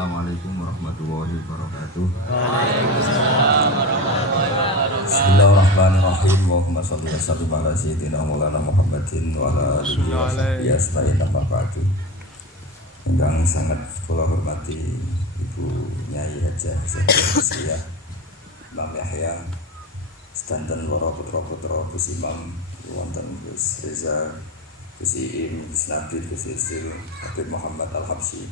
Assalamualaikum warahmatullahi wabarakatuh. Waalaikumsalam warahmatullahi wabarakatuh. Bismillahirrahmanirrahim. Allahumma shalli wa sallim ala sayyidina Maulana Muhammadin wa ala alihi wa sahbihi ajmain. Amma ba'du. Yang sangat kula hormati Ibu Nyai Hajah Zakia Imam Yahya sedanten para putra-putra Gus Imam wonten Gus Reza, Gus Iim, Gus Nabil, Gus Isil, Habib Muhammad Al-Habsyi,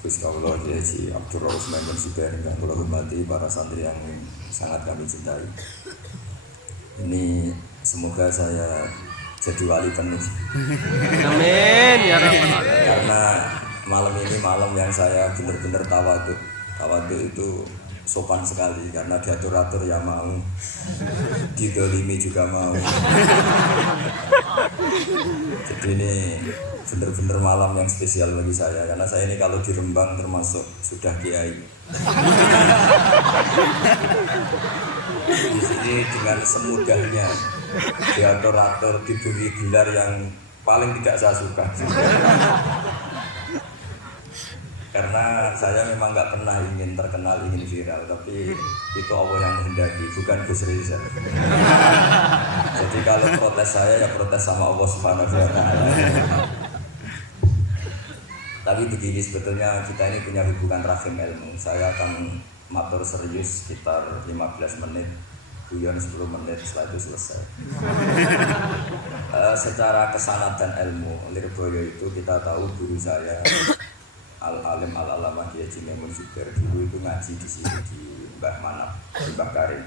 Gus Kaula Haji Abdul Rahman bin Zubair, yang kula hormati para santri yang sangat kami cintai. Ini semoga saya jadi wali penuh. Amin ya rabbal alamin. Karena malam ini malam yang saya benar-benar tawadhu. Tawadhu itu sopan sekali karena diatur-atur ya mau, didolimi juga mau. Jadi ini benar-benar malam yang spesial bagi saya karena saya ini kalau di Rembang termasuk sudah kiai. Di sini dengan semudahnya diatur-atur, diberi gelar yang paling tidak saya suka. Karena saya memang nggak pernah ingin terkenal, ingin viral, tapi itu Allah yang menghendaki, bukan Gus Reza. Jadi kalau protes saya ya protes sama Allah Subhanahu wa Ta'ala. Tapi begini, sebetulnya kita ini punya hubungan rahim ilmu. Saya akan matur serius sekitar 15 menit, guyon 10 menit, setelah itu selesai. Secara kesanatan ilmu, Lirboyo itu kita tahu guru saya Al-Alim Al-Alamah Kiai Haji Maimun Zubair dulu itu ngaji di sini di Mbah Manap, di Mbah Karim.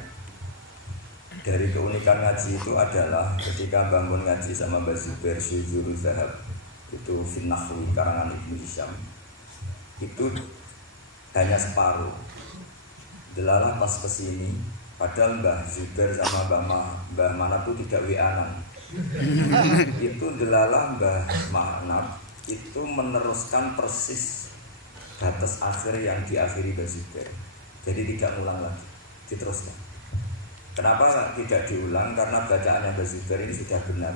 Dari keunikan ngaji itu adalah ketika bangun ngaji sama Mbah Zubair Syuhurul Zahab itu Finnahwi karangan Ibnu Hisham itu hanya separuh. Delalah pas kesini padahal Mbah Zubair sama Mbah Manap itu tidak wianan. Itu delalah Mbah Manap itu meneruskan persis batas akhir yang diakhiri Mbah Zubair. Jadi tidak ulang lagi, diteruskan. Kenapa tidak diulang? Karena bacaannya Mbah Zubair ini sudah benar.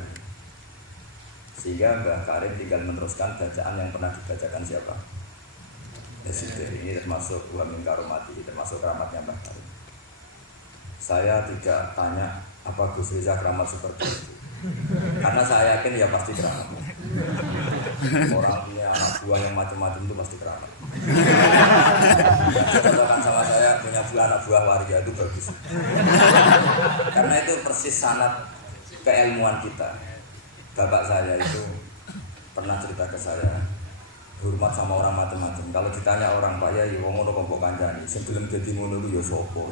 Sehingga Mbah Karim tinggal meneruskan bacaan yang pernah dibacakan siapa? Mbah Zubair. Ini termasuk wa min karomati, termasuk keramatnya Mbah Karim. Saya tidak tanya apa Gus Reza keramat seperti itu, karena saya yakin ya pasti keramat. Orang punya anak buah yang macam-macam itu pasti keramat. Contohkan sama saya punya anak buah waria itu bagus. Karena itu persis sanad keilmuan kita. Bapak saya itu pernah cerita ke saya, hormat sama orang macam-macam. Kalau ditanya orang Pak Yai, wong ngono kok kancani, sebelum jadi ngono itu ya sapa.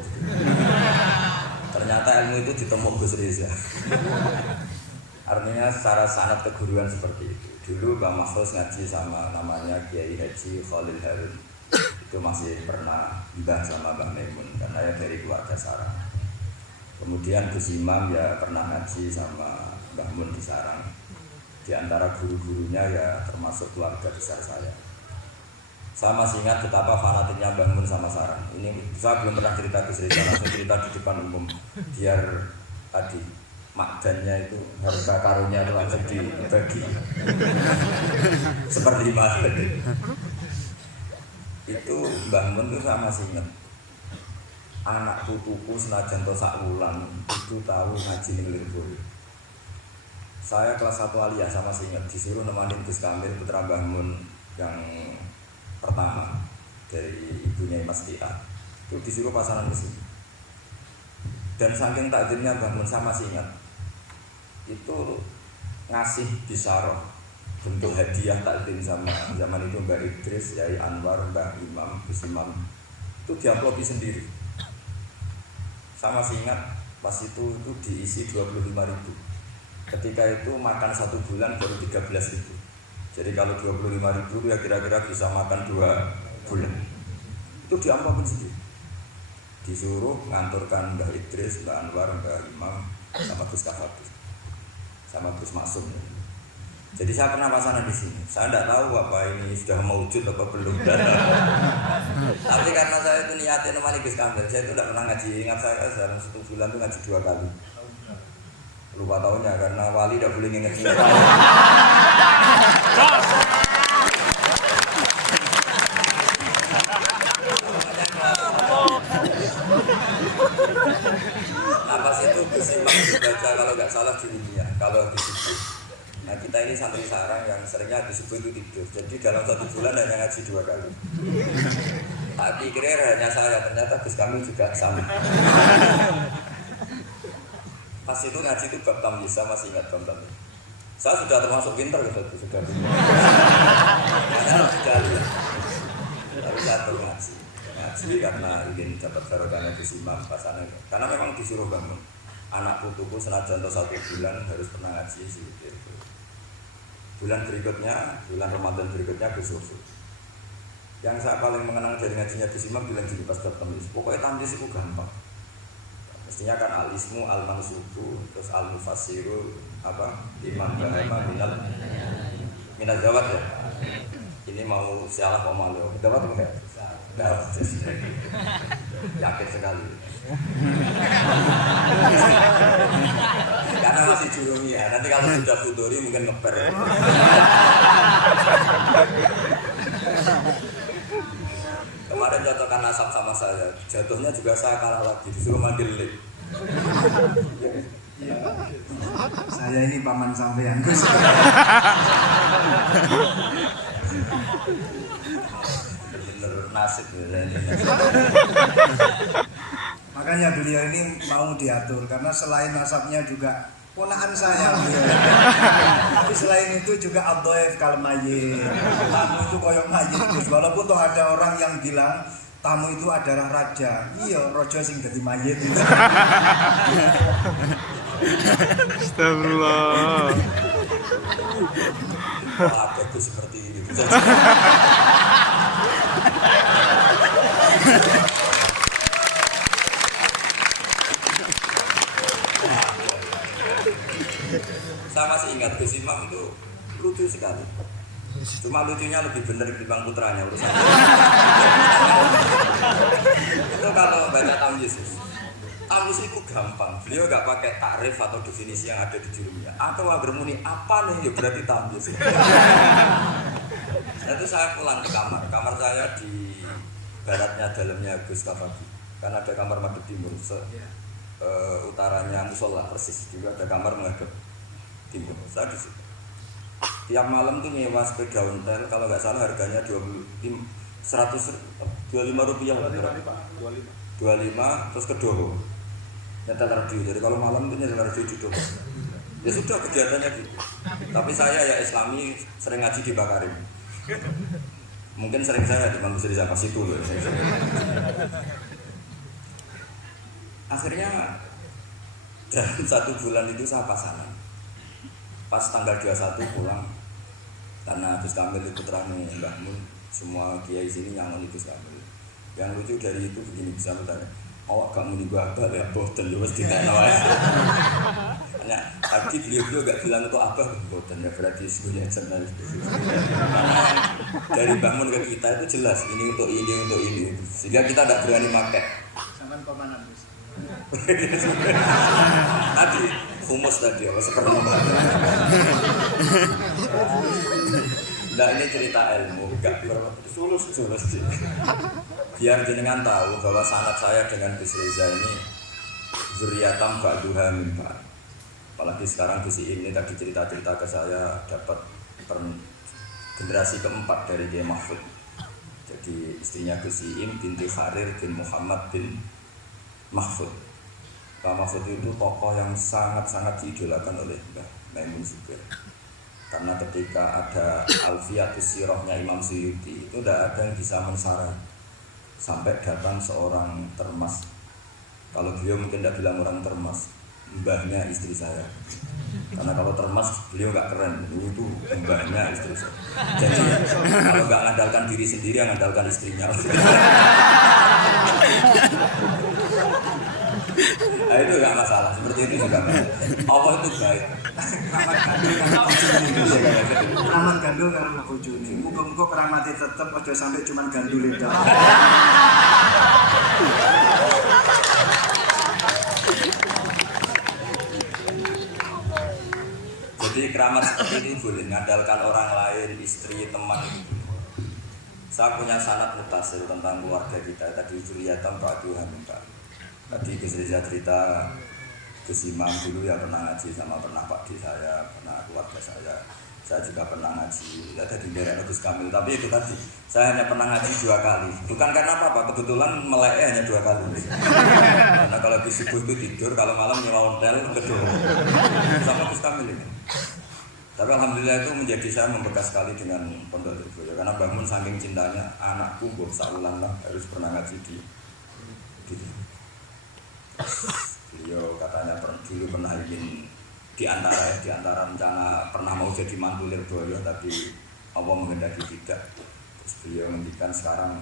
Ternyata ilmu itu ditemuk Gus Reza. Artinya secara sanad keguruan seperti itu. Dulu Bang Mahfuz ngaji sama namanya Kiai Haji Khalil Harun. Itu masih pernah mbah sama Mbah Maimun karena ya dari keluarga Sarang. Kemudian Gus Imam ya pernah ngaji sama Mbah Mun di Sarang. Di antara guru-gurunya ya termasuk keluarga besar saya. Saya masih ingat betapa fanatiknya Mbah Mun sama Sarang. Ini saya belum pernah cerita Gus Reza, langsung cerita di depan umum. Biar tadi makdannya itu harga karunnya itu langsung dibagi seperti mana itu Mbah Mun itu saya masih ingat anak putuku senajan to sak wulan itu tahu ngaji ning Lirboyo. Saya kelas 1 aliyah sama masih ingat disuruh nemanin Gus Kamil putra Mbah Mun yang pertama dari ibunya Mas Tia itu disuruh pasangan ke sini. Dan saking takdirnya Mbah Mun saya masih ingat itu ngasih bisaroh bentuk hadiah takdim sama zaman itu Mbak Idris, Yai Anwar, Mbak Imam, Gus Imam itu diamplopi sendiri. Saya masih ingat pas itu diisi 25.000. Ketika itu makan 1 bulan baru 13.000. Jadi kalau 25.000 itu ya kira-kira bisa makan 2 bulan. Itu diamplopin sendiri. Disuruh nganturkan Mbak Idris, Mbak Anwar, Mbak Imam sama Gus Kahabis sama Gus Maksum. Jadi saya pernah pasangan di sini. Saya tidak tahu apa ini sudah mewujud apa belum. Tapi karena saya itu niatin nemani Gus Kamil, saya itu tidak pernah ngaji. Ingat saya dalam 1 bulan itu ngaji 2 kali. Lupa tahunnya karena wali tidak boleh nginget-nginget. Gus Imam itu baca kalau nggak salah di dunia, kalau habis subuh. Nah kita ini santri sarang yang seringnya habis subuh itu tidur. Jadi dalam 1 bulan hanya ngaji 2 kali. Tak pikir hanya saya, ternyata Gus kami juga sama. Pas itu ngaji itu bab tamyiz, saya masih ingat bab tamyiz. Saya sudah termasuk pinter gitu, sudah pinter. Tapi saya terus ngaji karena ingin dapat barokahnya Gus Imam pasangan. Karena memang disuruh bangun. Anak putuku senajan 1 bulan harus pernah ngaji sih. Gitu. Bulan berikutnya, bulan Ramadan berikutnya Gus Sofu. Yang saya paling mengenang dari ngajinya Gus Imam bilang gini pas bab tamyiz. Pokoknya tamyiz itu gampang. Mestinya kan al-ismu, al-mansubu, terus al-mufassiru, apa? Imam bahama minal jawab ya. Ini mau sialah kok malu. Jawab enggak? Jawab. Yakin sekali. Karena masih jurumi ya. Nanti kalau sudah fudori mungkin ngeper. Kemarin jatuhkan nasab sama saya, jatuhnya juga saya kalah lagi, disuruh manggil lip. Ya. Saya ini paman sampean. Bener nasib ya. Makanya beliau ini mau diatur karena selain nasabnya juga ponakan saya. Tapi selain itu juga ad-dhaif kal mayyit. Tamu itu koyok mayyit. Walaupun toh ada orang yang bilang tamu itu adalah raja. Iya, raja sing dadi mayit. Astagfirullah. Ada tuh seperti ini. Saya masih ingat Gus Imam itu lucu sekali. Cuma lucunya lebih benar ketimbang putranya urusan. Itu kalau baca tamyiz. Tamyiz itu gampang. Beliau nggak pakai takrif atau definisi yang ada di jurumnya. Atau agar muni apa nih ya berarti tamyiz. Itu saya pulang ke kamar. Kamar saya di baratnya dalamnya Gus Kafaki. Karena ada kamar madhep timur, utaranya musola persis. Juga ada kamar menghadap timur. Saya di situ. Tiap malam tuh nyewa sepeda ontel, kalau nggak salah harganya 125 rupiah lah, 25 terus ke Doho nyetel radio. Jadi kalau malam tuh nyetel radio di Doho. Ya sudah kegiatannya gitu. Tapi saya ya Islami sering ngaji di Bakarim. Mungkin sering saya di Mampus Rizal pas itu loh. Akhirnya dalam 1 bulan itu saya pasangan. Pas tanggal 21 pulang karena Gus Kamil itu putranya Mbah Mun, semua kiai sini nyangon Gus Kamil. Yang lucu dari itu begini, bisa bertanya, awak gak muni gua abah ya boten lu mesti tak nawa. Hanya tadi beliau gak bilang untuk abah boten ya berarti sebenarnya jurnalis. Karena dari Mbah Mun ke kita itu jelas ini untuk ini, sehingga kita tidak berani pakai. Sampai komanan Gus. Tadi humus tadi apa seperti apa? Nah ini cerita ilmu, enggak sulus. Biar jenengan tahu bahwa sanad saya dengan Gus Reza ini zuriatam ba'duha min ba'd. Apalagi sekarang Gus ini tadi cerita-cerita ke saya dapat generasi keempat dari Kiai Mahfud. Jadi istrinya Gus Iim binti Harir bin Muhammad bin Mahfud. Pak Mahfud itu tokoh yang sangat-sangat diidolakan oleh Mbah Maimun Zubair. Karena ketika ada Alfiyatus Sirahnya Imam Suyuti itu tidak ada yang bisa mensarah sampai datang seorang termas. Kalau beliau mungkin tidak bilang orang termas, mbahnya istri saya. Karena kalau termas beliau nggak keren, itu mbahnya istri saya. Jadi kalau nggak mengandalkan diri sendiri, yang mengandalkan istrinya. Nah, itu nggak masalah, seperti itu juga Allah itu baik. Aman gandul karena bojone. Muga-muga keramate tetep aja sampai cuman gandul itu. Jadi keramat seperti ini boleh mengandalkan orang lain, istri, teman. Saya punya sanad mutasil tentang keluarga kita tadi zuriatam ba'duha min ba'd. Tadi Gus Reza cerita Gus Imam dulu ya pernah ngaji sama pernah Pak D saya, pernah keluarga saya juga pernah ngaji, ada di daerah Gus Kamil. Tapi itu tadi, saya hanya pernah ngaji 2 kali. Bukan karena apa-apa, kebetulan melek hanya 2 kali. Karena kalau di subuh itu tidur, kalau malam nyewa hotel kedua sama Gus Kamil ini. Tapi alhamdulillah itu menjadi saya membekas sekali dengan Pondok Lirboyo. Karena bangun saking cintanya, anakku gue saulan lah harus pernah ngaji di beliau katanya dulu pernah ingin di antara rencana pernah mau jadi mantu Lirboyo, tapi Allah menghendaki tidak. Terus beliau ngendikan sekarang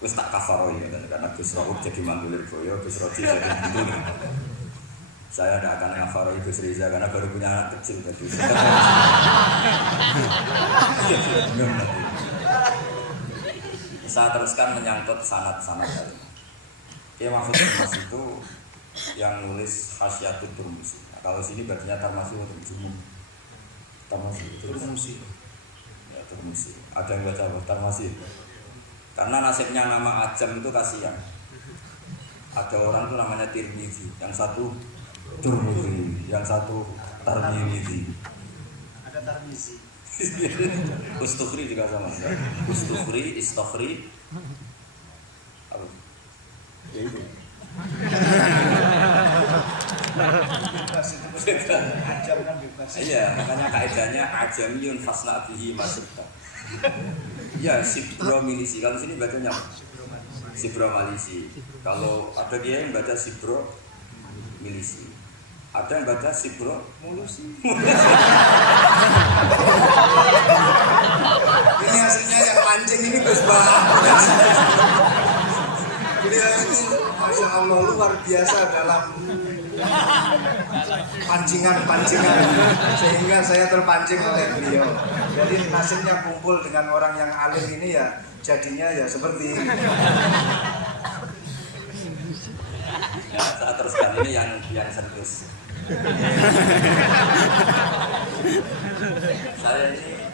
wis tak kafaroi karena Gus Rauf jadi mantu Lirboyo, Gus Rodi jadi mantu. Saya tidak akan kafaroi Gus Riza karena baru punya anak kecil tadi. Saya teruskan menyangkut sanad-sanad tadi. Ya maksudnya Mas itu yang nulis Hasyiatul Turmusi. Nah, kalau sini berarti Tarmasi atau Jumum? Turmusi. Ya Turmusi. Ada yang baca Tarmasi? Karena nasibnya nama Ajam itu kasihan. Ada orang itu namanya Tirmidzi, yang satu Turmuzi, yang satu Tarmidzi. Ada Tarmizi. Ustukhri juga sama. Ustukhri, Istokhri. Apa? Ya itu. Bebas itu Ajam kan bebas. Iya, makanya kaidahnya Ajamiyun fasna bihi masukta. Ya, Sibro Milisi. Kalau sini bacanya Sibro Malisi. Kalau ada dia yang baca Sibro Milisi. Ada yang baca Sibro Mulusi. Ini hasilnya yang pancing ini Gus Bah. Beliau ini Masya Allah luar biasa dalam pancingan sehingga saya terpancing oleh beliau. Jadi nasibnya kumpul dengan orang yang alim ini ya jadinya ya seperti ini. Ya, saya teruskan ini yang serius. Saya ini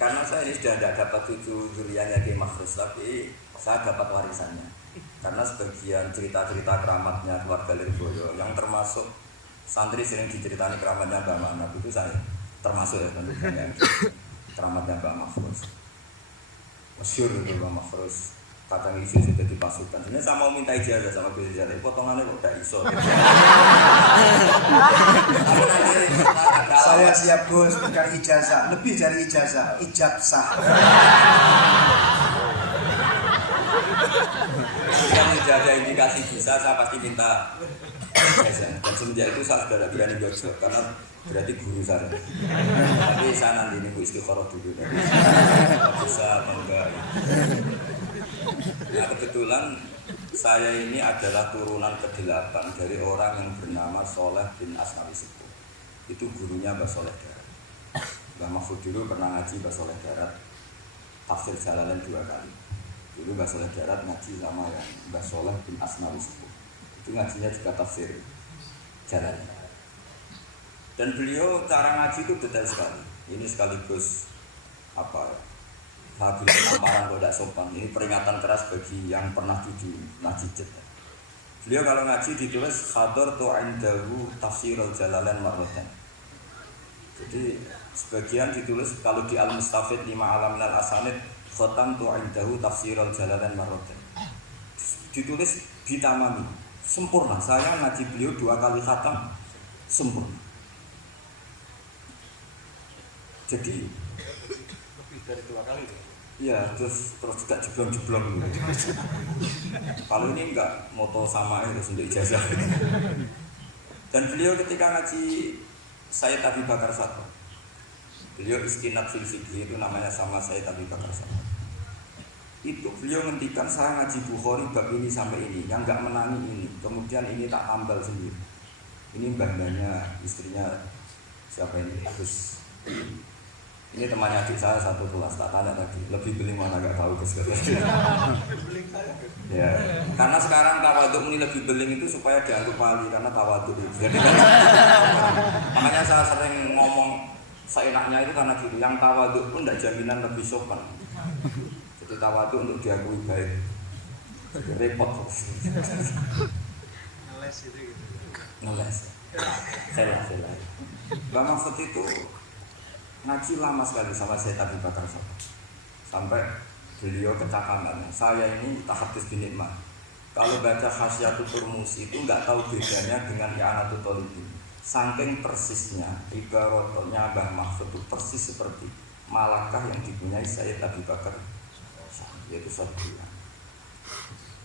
karena saya ini sudah tidak dapat cucu zuriyahnya Ki Makhrus, tapi saya dapat warisannya. Karena sebagian cerita-cerita keramatnya keluarga Lirboyo yang termasuk santri sering diceritani keramatnya Mbak Manap itu saya termasuk ya tentunya keramatnya Mbak Makhrus. Masyhur itu Mbak Makhrus. Kadang isi sudah dipasukan. Sebenarnya saya mau minta ijazah sama Gus Rizal, potongannya kok tidak iso. Saya siap Gus, bukan ijazah, lebih dari ijazah, ijabsah. Kalau ijazah indikasi bisa, saya pasti minta ijazah. Dan semenjak itu saya sudah tidak berani gojok karena berarti guru saya. Tapi saya nanti ini istikharah dulu. Bisa atau enggak? Nah kebetulan saya ini adalah turunan ke-8 dari orang yang bernama Soleh bin Asnawi Sepuh. Itu gurunya Mbah Soleh Darat. Mbah Mahfud dulu pernah ngaji Mbah Soleh Darat tafsir Jalalain 2 kali. Dulu Mbah Soleh Darat ngaji sama yang Mbah Soleh bin Asnawi Sepuh. Itu ngajinya juga tafsir Jalalain. Dan beliau cara ngaji itu detail sekali. Ini sekaligus apa ya? Habis amaran kalau tidak sopan. Ini peringatan keras bagi yang pernah jujur ngaji jet. Beliau kalau ngaji ditulis khadar tu'indahu tafsirul jalalain marratan. Jadi sebagian ditulis kalau di Al-Mustafid 5 alam minal asanid khatam tu'indahu tafsirul jalalain marratan. Ditulis ditamami sempurna. Saya ngaji beliau 2 kali khatam sempurna. Jadi Lebih dari 2 kali deh. iya, terus juga jeblong-jeblong gitu. Kalau ini enggak moto sama itu untuk ijazah. Dan beliau ketika ngaji Sayyid Abi Bakar Satu, beliau istinad fil fikih itu namanya sama Sayyid Abi Bakar Satu. Itu beliau ngendikan saya ngaji Bukhari bab ini sampai ini, yang enggak menangi ini, kemudian ini tak tambal sendiri. Ini mbah-mbahnya istrinya siapa ini? Terus ini temannya adik saya satu kelas, tak tanya tadi lebih beli mana gak tahu ya, karena sekarang tawaduk ini lebih beling itu supaya dianggap wali karena tawaduk itu. Jadi makanya saya sering ngomong seenaknya itu karena gitu. Yang tawaduk pun tidak jaminan lebih sopan. Jadi tawaduk untuk diakui baik. Jadi repot. ngeles. Saya. Mbak Mahfud itu ngaji lama sekali sama saya Abi Bakar Sapa. Sampai beliau kecakapan. Saya ini tahadus bin Nikmah. Kalau baca Khasyatul Turmusi itu nggak tahu bedanya dengan I'anatul Thalibin. Saking persisnya ibaratnya Mbah Mahfud itu persis seperti malakah yang dipunyai Sayyid Abi Bakar, yaitu Sayyidina.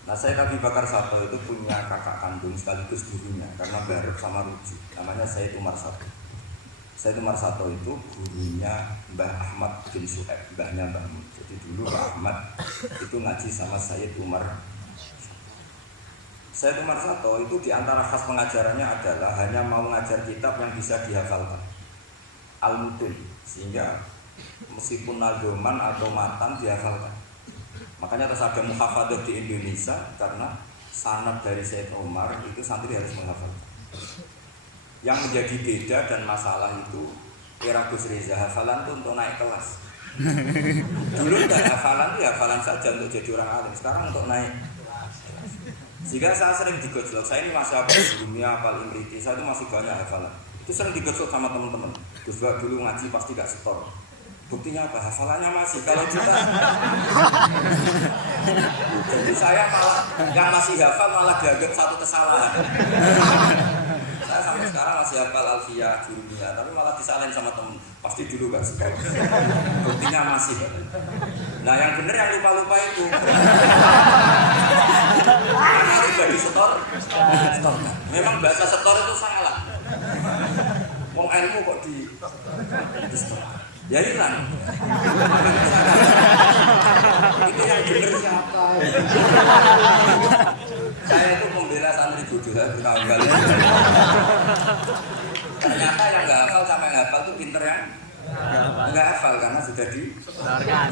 Nah, Sayyid Abi Bakar Sapa itu punya kakak kandung sekaligus gurunya karena bareng sama Ruji, namanya Sayyid Umar Sato. Sayyid Umar Sato itu gurunya Mbah Ahmad bin Suhaib, mbahnya Mbah Mun. Jadi dulu Mbah Ahmad itu ngaji sama Sayyid Umar. Sayyid Umar Sato itu diantara khas pengajarannya adalah hanya mau mengajar kitab yang bisa dihafalkan, al-mutun, sehingga meskipun nagoman atau matan dihafalkan. Makanya terus ada muhafadzah di Indonesia karena sanad dari Sayyid Umar itu santri harus menghafalkan. Yang menjadi beda dan masalah itu era Gus Reza, hafalan itu untuk naik kelas. Dulu tidak hafalan itu hafalan saja untuk jadi orang alim, sekarang untuk naik. Jika saya sering digojlok, saya ini masih hafal dunia, hafal imriti, saya itu masih banyak hafalan. Itu sering digojlok sama teman-teman. Gus Bah dulu ngaji pasti gak setor. Buktinya apa? Hafalannya masih. Kalau kita, jadi saya malah yang masih hafal malah dianggap satu kesalahan. Saya sampai sekarang masih hafal Alfiyah Jurumiyah, tapi malah disalahin sama temen. Pasti dulu gak setor. Buktinya masih. Nah yang benar yang lupa-lupa itu. Karena tidak disetor. Memang bahasa setor itu salah. Mau ilmu kok di setor. Ya hilang. Itu yang benar siapa? Saya itu membela santri bodoh, saya bertanggal. Ternyata yang nggak hafal sama yang hafal itu pinter yang nggak hafal karena sudah disetorkan.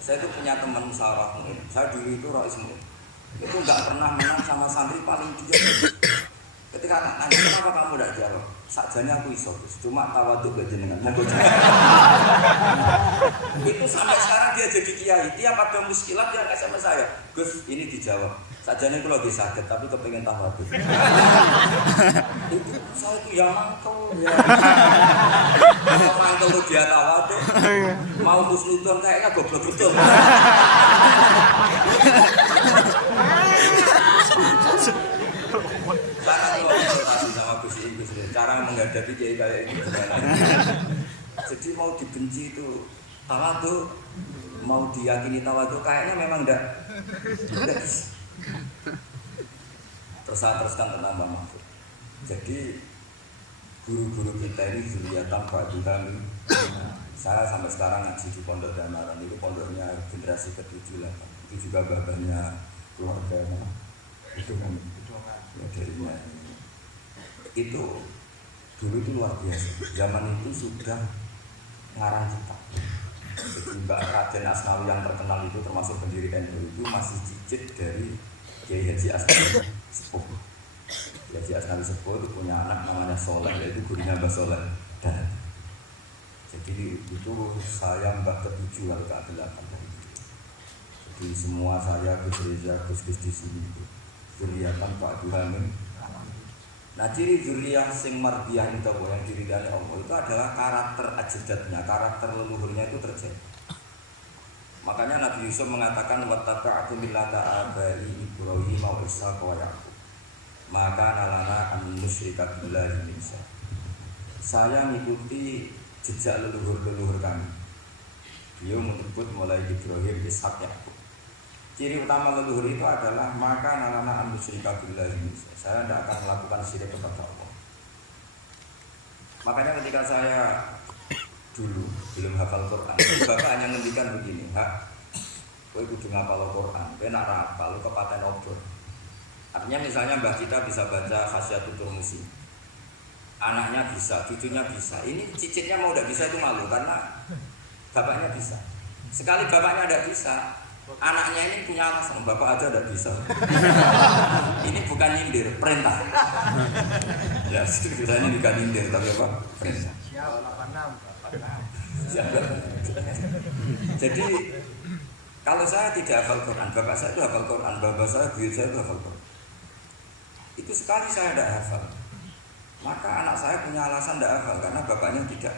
Saya itu punya teman musyawarah mungkin. Saya dulu itu Rois mungkin. Itu nggak pernah menang sama santri paling dia. Ketika nanya kenapa kamu tidak jawab, sakjane aku iso, cuma tawaduk gak jenengan. Itu sampai sekarang dia jadi kiai. Tiap ada muskilat yang SMS saya, Gus ini dijawab. Sakjane aku lagi sakit tapi kepengen tawaduk. Itu saya itu ya mangkel ya. Kalau mangkel lu dia tawaduk, mau husnudon kayaknya goblok betul. Sangat konsultasi sama Gus cara menghadapi kiai kayak ini gimana. Jadi mau dibenci itu tawadhu, mau diyakini tawadhu kayaknya memang enggak bisa. Terus saya teruskan tentang Mbah Mahfud. Jadi guru-guru kita ini zuriyatan ba'du kami. Saya sampai sekarang ngaji di Pondok Damaran, itu pondoknya generasi ke-7 lah. Itu juga babahnya keluarga itu kan ya darinya itu dulu itu luar biasa. Zaman itu sudah ngarang kitab. Jadi Mbak Raden Asnawi yang terkenal itu termasuk pendiri NU itu masih cicit dari Kiai Haji Asnawi Sepuh. Kiai Haji Asnawi Sepuh itu punya anak namanya Soleh, yaitu gurunya Mbah Soleh. Dan jadi itu saya Mbak ke-7 lalu ke-8. Jadi semua saya Gus Reza, Gus di sini itu zuriyatan Pak Duhamin. Nah ciri zuriyah sing mardiyah itu yang diridani Allah itu adalah karakter ajadatnya, karakter leluhurnya itu terjaga. Makanya Nabi Yusuf mengatakan wattaba'tu millata abai Ibrahim wa Ishaq wa Yaqub. Maka nalana an nusyrika billahi min syai'. Saya mengikuti jejak leluhur-leluhur kami. Beliau menyebut mulai Ibrahim, Ishaq, Yaqub. Ciri utama leluhur itu adalah maka nalana an-nusyrika billahi. Saya tidak akan melakukan syirik kepada Allah. Makanya ketika saya dulu belum hafal Quran, Bapak hanya ngendikan begini, "Hak, kowe kudu ngapal Quran, kowe nak hafal kepaten obor." Artinya misalnya mbah kita bisa baca Khasyatul Turmusi. Anaknya bisa, cucunya bisa. Ini cicitnya mau tidak bisa itu malu karena bapaknya bisa. Sekali bapaknya tidak bisa, anaknya ini punya alasan, bapak aja tidak bisa. Ini bukan nyindir, perintah. Ya, misalnya bukan nyindir, tapi apa? Perintah. Jadi kalau saya tidak hafal Quran, bapak saya itu hafal Quran, bapak saya, buyut saya itu hafal Quran. Itu sekali saya tidak hafal. Maka anak saya punya alasan tidak hafal karena bapaknya tidak.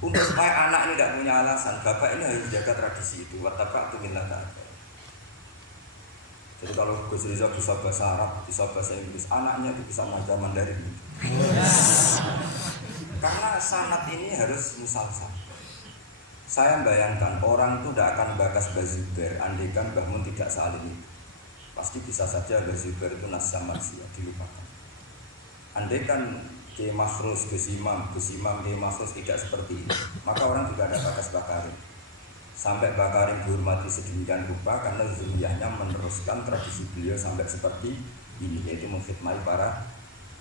Untuk supaya anak ini tidak punya alasan, bapak ini harus jaga tradisi itu. Wattaqatu millata. Jadi kalau Gus Riza bisa bahasa Arab, bisa bahasa Inggris, anaknya itu bisa ngajar Mandarin. Karena sanad ini harus musalsal. Saya bayangkan orang itu tidak akan bakas Bazubair andaikan Mbah Mun tidak saling itu. Pasti bisa saja Bazubair itu nasya manusia dilupakan. Andaikan Kiai Makhrus, Gus Imam, Kiai Makhrus tidak seperti ini, maka orang juga ada bakas Bakarim. Sampai Bakarim dihormati sedemikian rupa karena zuriyahnya meneruskan tradisi beliau sampai seperti ini, yaitu mengkhidmati para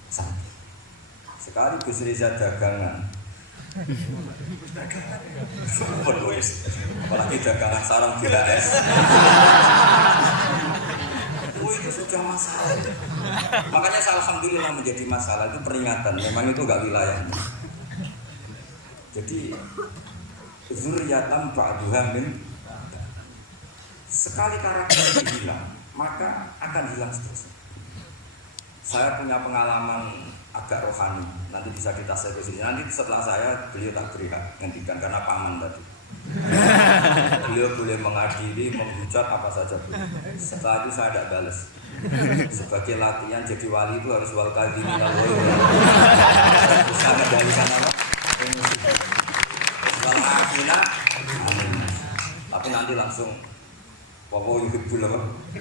santri. Sekali Gus Riza dagangan, apalagi dagangan sarang bila es. Itu sudah masalah. Makanya saya alhamdulillah menjadi masalah itu peringatan. Memang itu enggak wilayahnya. Jadi zuriyatan ba'duha min, sekali karakter itu hilang, maka akan hilang seterusnya. Saya punya pengalaman agak rohani, nanti bisa kita share ke sini. Nanti setelah saya, beliau tak beri hak ngendikan karena paman tadi. Beliau boleh mengadili, menghujat apa saja boleh. Setelah itu saya tidak balas. Sebagai latihan jadi wali itu harus wal kadhimina bisa mengendalikan apa? Emosi. Kalau akhirnya, tapi nanti langsung pokok yuhibbul apa?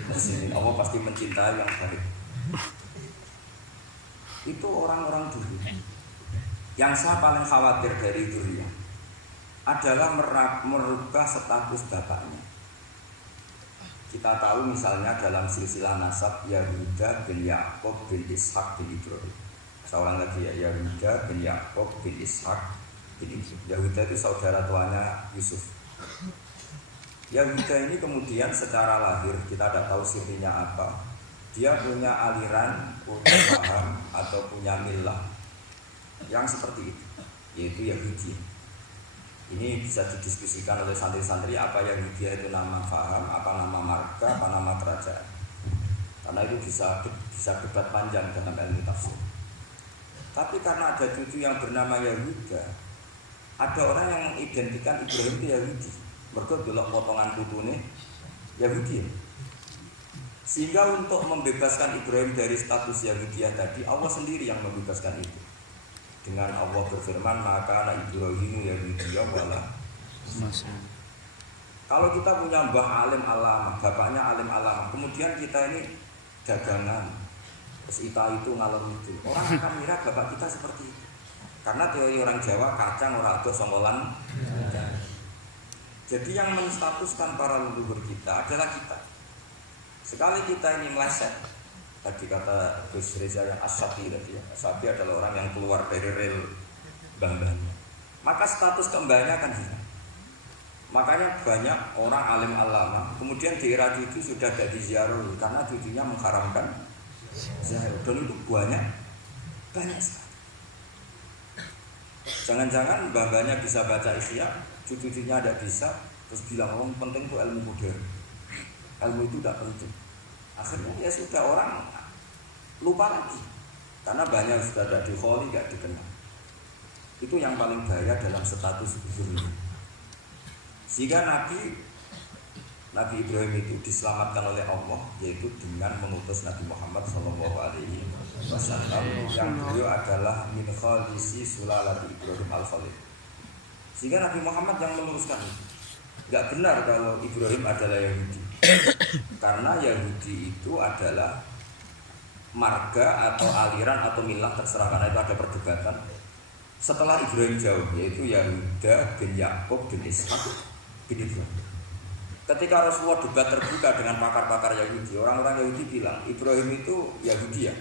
Muslimin, Allah pasti mencintai yang baik. Itu orang-orang dulu. Yang saya paling khawatir dari dzurriyyah adalah merubah status bapaknya. Kita tahu misalnya dalam silsilah nasab Yahuda bin Ya'qub bin Ishaq bin Ibrahim. Seorang lagi ya, Yahuda bin Ya'qub bin Ishaq bin Ibrahim. Yahuda itu saudara tuanya Yusuf. Yahuda ini kemudian secara lahir kita tidak tahu sirinya apa. Dia punya aliran, punya paham atau punya milah yang seperti itu, yaitu Yahudi. Ini bisa didiskusikan oleh santri-santri apa Yahudi itu nama paham, apa nama marga, apa nama kerajaan. Karena itu bisa debat panjang dalam ilmu tafsir. Tapi karena ada cucu yang bernama Yahuda, ada orang yang mengidentikan Ibrahim itu Yahudi. Mereka delok potongan putune Yahudi. Sehingga untuk membebaskan Ibrahim dari status Yahudiyah tadi, Allah sendiri yang membebaskan itu. Dengan Allah berfirman, maka anak Ibrahim Yahudiyah wala. Kalau kita punya mbah alim alam, bapaknya alim alam, kemudian kita ini dagangan, terus itu ngalor itu, orang akan mira bapak kita seperti itu. Karena teori orang Jawa kacang orang ado songgolan. Jadi yang menstatuskan para leluhur kita adalah kita. Sekali kita ini meleset, tadi kata Gus Reza yang As-Safi tadi ya, As-Safi adalah orang yang keluar dari rel mbah-mbahnya, maka status kembahnya akan hilang. Makanya banyak orang alim alama kemudian di era cucu sudah tidak diziarahi karena cucunya mengharamkan ziarah, dan itu banyak sekali. Jangan-jangan mbah-mbahnya bisa baca Ihya, cucu-cucunya tidak bisa, terus bilang orang penting itu ilmu modern. Ilmu itu tidak penting. Akhirnya ya sudah, orang lupa lagi karena banyak sudah ada dikholi, tidak dikenal. Itu yang paling bahaya dalam status dzurriyyah. Sehingga Nabi Ibrahim itu diselamatkan oleh Allah, yaitu dengan mengutus Nabi Muhammad SAW yang beliau adalah min khalisi sulalati Ibrahim al-Khalil. Sehingga Nabi Muhammad yang meluruskan itu. Tidak benar kalau Ibrahim adalah Yahudi. Karena Yahudi itu adalah marga atau aliran atau milah, terserah, karena itu ada perdebatan. Setelah Ibrahim jauh, yaitu Yahuda bin Ya'qub bin Ishaq bin Ibrahim. Ketika Rasulullah debat terbuka dengan pakar-pakar Yahudi, orang-orang Yahudi bilang Ibrahim itu Yahudi ya.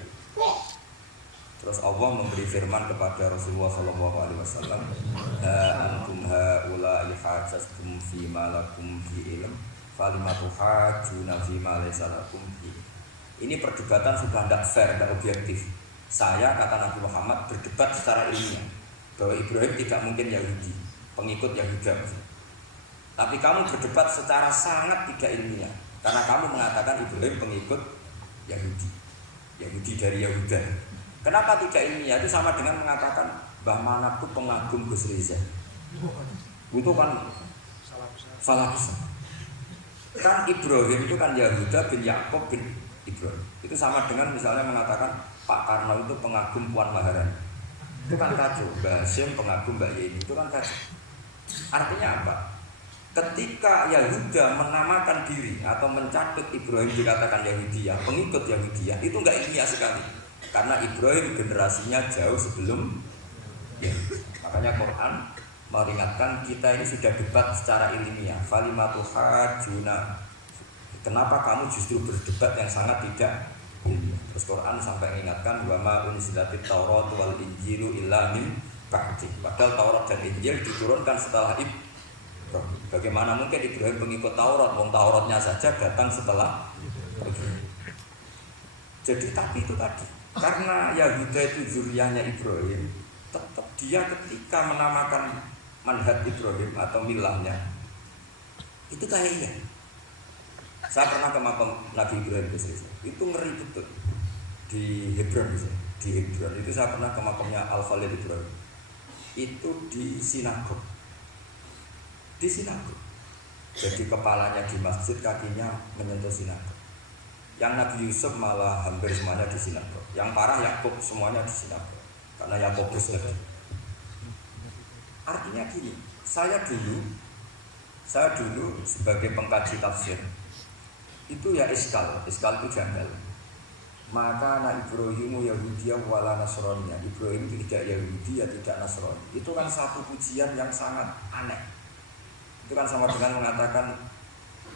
Terus Allah memberi firman kepada Rasulullah SAW, antum haula'i hajjtum fi ma lakum fi ilm falimatu hajjuna fi ma laysa lakum fi. Ini perdebatan sudah tidak fair, tidak objektif. Saya, kata Nabi Muhammad, berdebat secara ilmiah bahwa Ibrahim tidak mungkin Yahudi, pengikut Yahuda. Tapi kamu berdebat secara sangat tidak ilmiah karena kamu mengatakan Ibrahim pengikut Yahudi. Yahudi dari Yahuda. Kenapa tidak ilmiah? Itu sama dengan mengatakan Mbah Manap itu pengagum Gus Rizal. Itu kan salah besar. Kan Ibrahim itu kan Yahuda bin Yakub bin Ibrahim. Itu sama dengan misalnya mengatakan Pak Karno itu pengagum Puan Maharani. Itu kan kacau. Mbah Hasyim pengagum Mbak Yeni. Itu kan kacau. Artinya apa? Ketika Yahuda menamakan diri atau mencatut Ibrahim dikatakan Yahudiyah, pengikut Yahudiyah, itu enggak ilmiah sekali. Karena Ibrahim generasinya jauh sebelum ya. Makanya Quran meringatkan kita ini sudah debat secara ilmiah. Falimatu hajuna. Kenapa kamu justru berdebat yang sangat tidak ilmiah? Terus Quran sampai mengingatkan wa ma unzilatit Taurat wal Injilu illa min ba'di. Padahal Taurat dan Injil diturunkan setelah Ibrahim. Bagaimana mungkin Ibrahim pengikut Taurat? Wong Tauratnya saja datang setelah Ibrahim. Jadi tapi itu tadi, karena Yahuda itu zuriyahnya Ibrahim, tetap dia ketika menamakan manhaj Ibrahim atau milahnya itu kayaknya. Saya pernah ke makam Nabi Ibrahim itu ngeri betul di Hebron, di Hebron itu saya pernah ke makamnya Al-Khalil Ibrahim itu di sinagog. Di sinagog. Jadi kepalanya di masjid, kakinya menyentuh sinagog. Yang Nabi Yusuf malah hampir semuanya di sinagog. Yang parah Yakub semuanya di sinagog. Karena Yakobus tadi. Artinya gini, saya dulu sebagai pengkaji tafsir itu ya iskal itu janggal. Maka anak Ibrahimu Yahudiyah wala Nasraniya. Ibrahim itu tidak Yahudi ya tidak Nasrani. Itu kan satu pujian yang sangat aneh. Itu kan sama dengan mengatakan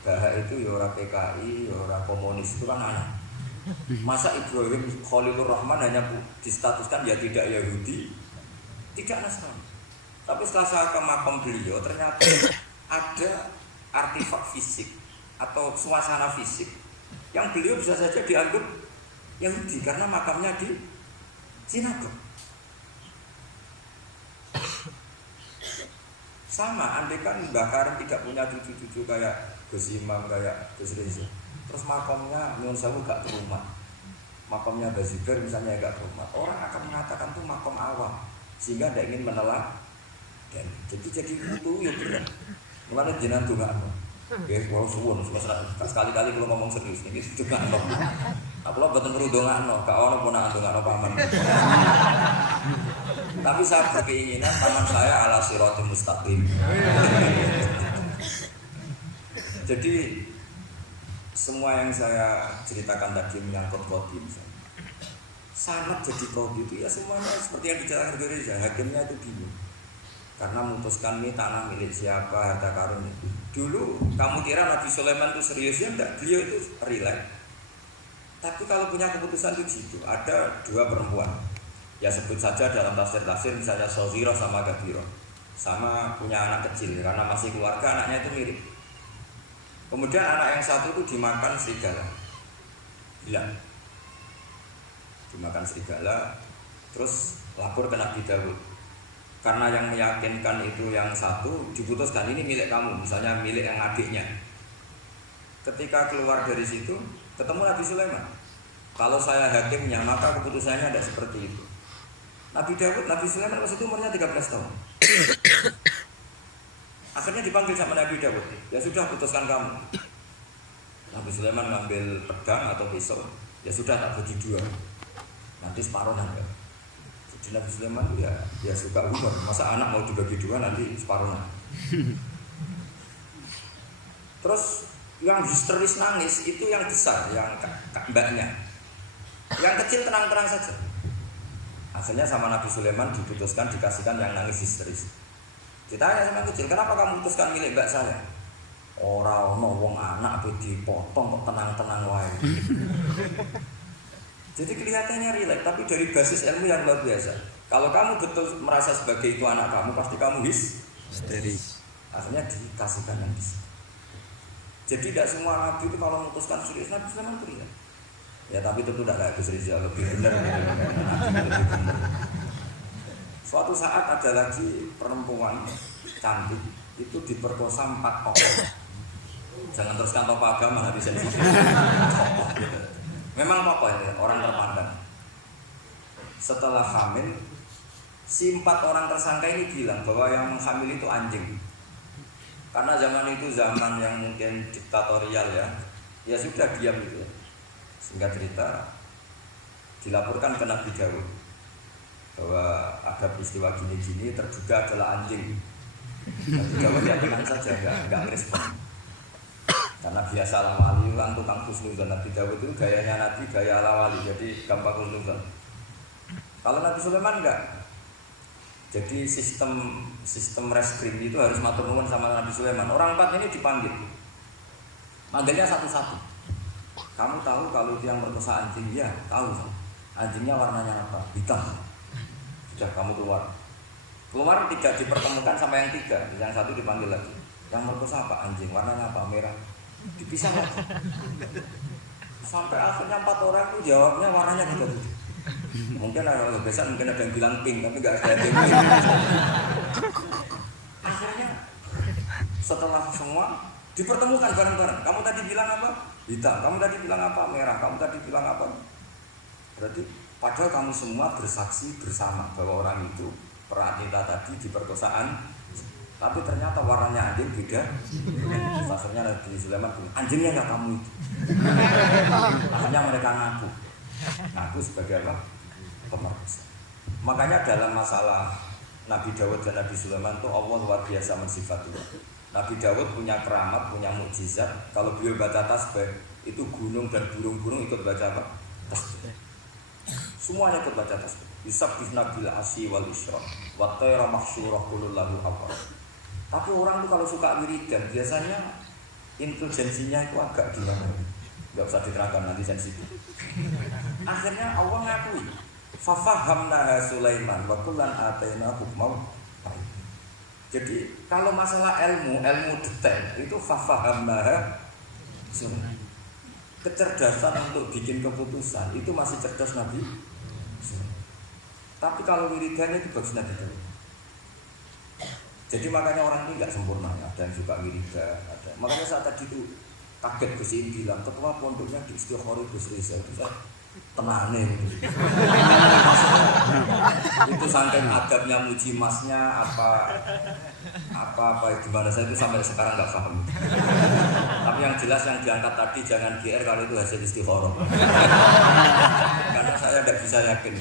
Bahak itu ya orang PKI, ya orang komunis, itu kan aneh. Masa Ibrahim Khalilur Rahman hanya distatuskan ya tidak Yahudi, tidak Nasrani. Tapi setelah saya ke makam beliau ternyata ada artefak fisik atau suasana fisik yang beliau bisa saja dianggap Yahudi karena makamnya di sinagog. Sama, andai kan Mbah Karim tidak punya cucu-cucu kayak Gus Imam, kayak Gus Reza, terus makamnya Nyun Sewu gak ke rumah, makamnya Bazibar misalnya gak ke rumah, orang akan mengatakan itu makam awam sehingga tidak ingin menelak. Dan jadi itu ya berat. Mulanya jenengan donga apa? Nggih, kula suwun sekali-kali kalau ngomong serius ini donga apa. Aku lho mboten perlu dongakno, gak ono ponakan dongakno paman. Tapi saya berkeinginan paman saya ala siratul mustaqim. Jadi semua yang saya ceritakan tadi menyangkut qadhi misalnya. Sanad jadi qadhi itu ya semuanya seperti yang dijelaskan Reza, hakimnya itu bingung. Karena memutuskan ini tanah milik siapa, harta karun itu. Dulu kamu kira Nabi Sulaiman itu serius ya enggak? Beliau itu relax. Tapi kalau punya keputusan itu gitu, ada dua perempuan. Ya sebut saja dalam tafsir-tafsir misalnya Soghirah sama Gabirah. Sama punya anak kecil karena masih keluarga anaknya itu mirip. Kemudian anak yang satu itu dimakan serigala. Hilang. Dimakan serigala. Terus lapor ke Nabi Dawud. Karena yang meyakinkan itu yang satu diputuskan ini milik kamu, misalnya milik yang adiknya. Ketika keluar dari situ ketemu Nabi Sulaiman. Kalau saya hakimnya maka keputusannya tidak seperti itu. Nabi Dawud, Nabi Sulaiman waktu itu umurnya 13 tahun. Akhirnya dipanggil sama Nabi Dawud. Ya sudah putuskan kamu. Nabi Sulaiman ngambil pedang atau pisau. Ya sudah tak bagi dua. Nanti separuh nanti. Jadi Nabi Sulaiman ya suka humor. Masa anak mau dibagi dua nanti separuh nanti. Terus yang histeris nangis itu yang besar, yang mbaknya. Yang kecil tenang-tenang saja. Akhirnya sama Nabi Sulaiman diputuskan dikasihkan yang nangis histeris. Ditanya sama yang kecil, kenapa kamu putuskan milik mbak saya? Orang wong anak apa dipotong kok tenang-tenang wae. Jadi kelihatannya rileks, tapi dari basis ilmu yang luar biasa. Kalau kamu betul merasa sebagai itu anak kamu, pasti kamu histeris. Akhirnya dikasihkan yang bisa. Jadi tidak semua nabi itu kalau memutuskan serius, Nabi Sulaiman itu rileks. Ya tapi tentu tidak kayak Gus Rizal lebih benar. Suatu saat ada lagi perempuan cantik itu diperkosa 4 tokoh. Jangan teruskan tokoh agama habis ini. Memang tokoh ini orang terpandang. Setelah hamil, si 4 orang tersangka ini bilang bahwa yang hamil itu anjing. Karena zaman itu zaman yang mungkin diktatorial ya. Ya sudah diam gitu ya. Singkat cerita dilaporkan ke Nabi Dawud bahwa ada peristiwa gini-gini terduga adalah anjing. Nabi Dawud ya tenang saja, enggak respon. Karena biasa ala wali kan tukang husnuzon. Nabi Dawud itu gayanya Nabi, gaya ala wali, jadi gampang husnuzon. Kalau Nabi Sulaiman enggak. Jadi sistem reskrim itu harus matur nuwun sama Nabi Sulaiman. Orang 4 ini dipanggil. Manggilnya satu-satu. Kamu tahu kalau yang merkosa anjing? Ya, tahu. Anjingnya warnanya apa? Hitam. Sudah kamu keluar. Keluar tidak dipertemukan sama yang 3. Yang 1 dipanggil lagi. Yang merkosa apa? Anjing. Warnanya apa? Merah. Dipisah lagi. Sampai akhirnya 4 orang itu jawabnya warnanya beda. Mungkin ada biasa mungkin ada yang bilang pink tapi nggak ada yang pink. Akhirnya setelah semua dipertemukan bareng-bareng. Kamu tadi bilang apa? Hitam. Kamu tadi bilang apa? Merah. Kamu tadi bilang apa? Berarti padahal kamu semua bersaksi bersama bahwa orang itu peranita tadi di perkosaan. Tapi ternyata warnanya anjing beda. Akhirnya Nabi Sulaiman bilang, anjingnya nggak kamu itu. Akhirnya mereka ngaku sebagai apa? Pemerkosa. Makanya dalam masalah Nabi Dawud dan Nabi Sulaiman itu Allah luar biasa mensifati. Nabi Dawud punya keramat, punya mukjizat. Kalau beliau baca tasbih, itu gunung dan burung-burung ikut baca apa? Tasbih. Semuanya ikut baca tasbih. Yusabbihna bil asyi wal isyraq wa tayra mahsyurah kullu lahu awwal. Tapi orang tuh kalau suka wiridan biasanya intelijensinya itu agak gimana? Enggak usah diterangkan nanti sensitif. Akhirnya Allah ngakui, fafahamnaha Sulaiman wa kullan ataina hukman. Jadi kalau masalah ilmu detail itu fafahamnaha Sulaiman. Kecerdasan untuk bikin keputusan itu masih cerdas Nabi Sulaiman. Tapi kalau wiridannya itu bagus Nabi Dawud. Jadi makanya orang ini nggak sempurna, ada yang suka wiridan, ada. Makanya saat tadi itu kaget Gus Iin bilang ketua pondoknya di Istiqoroh Gus Riza itu saya tenane. Itu saking adabnya muji masnya apa gimana saya itu sampai sekarang nggak paham. Tapi yang jelas yang diangkat tadi jangan GR kalau itu hasil Istiqoroh. Karena saya tidak bisa yakin.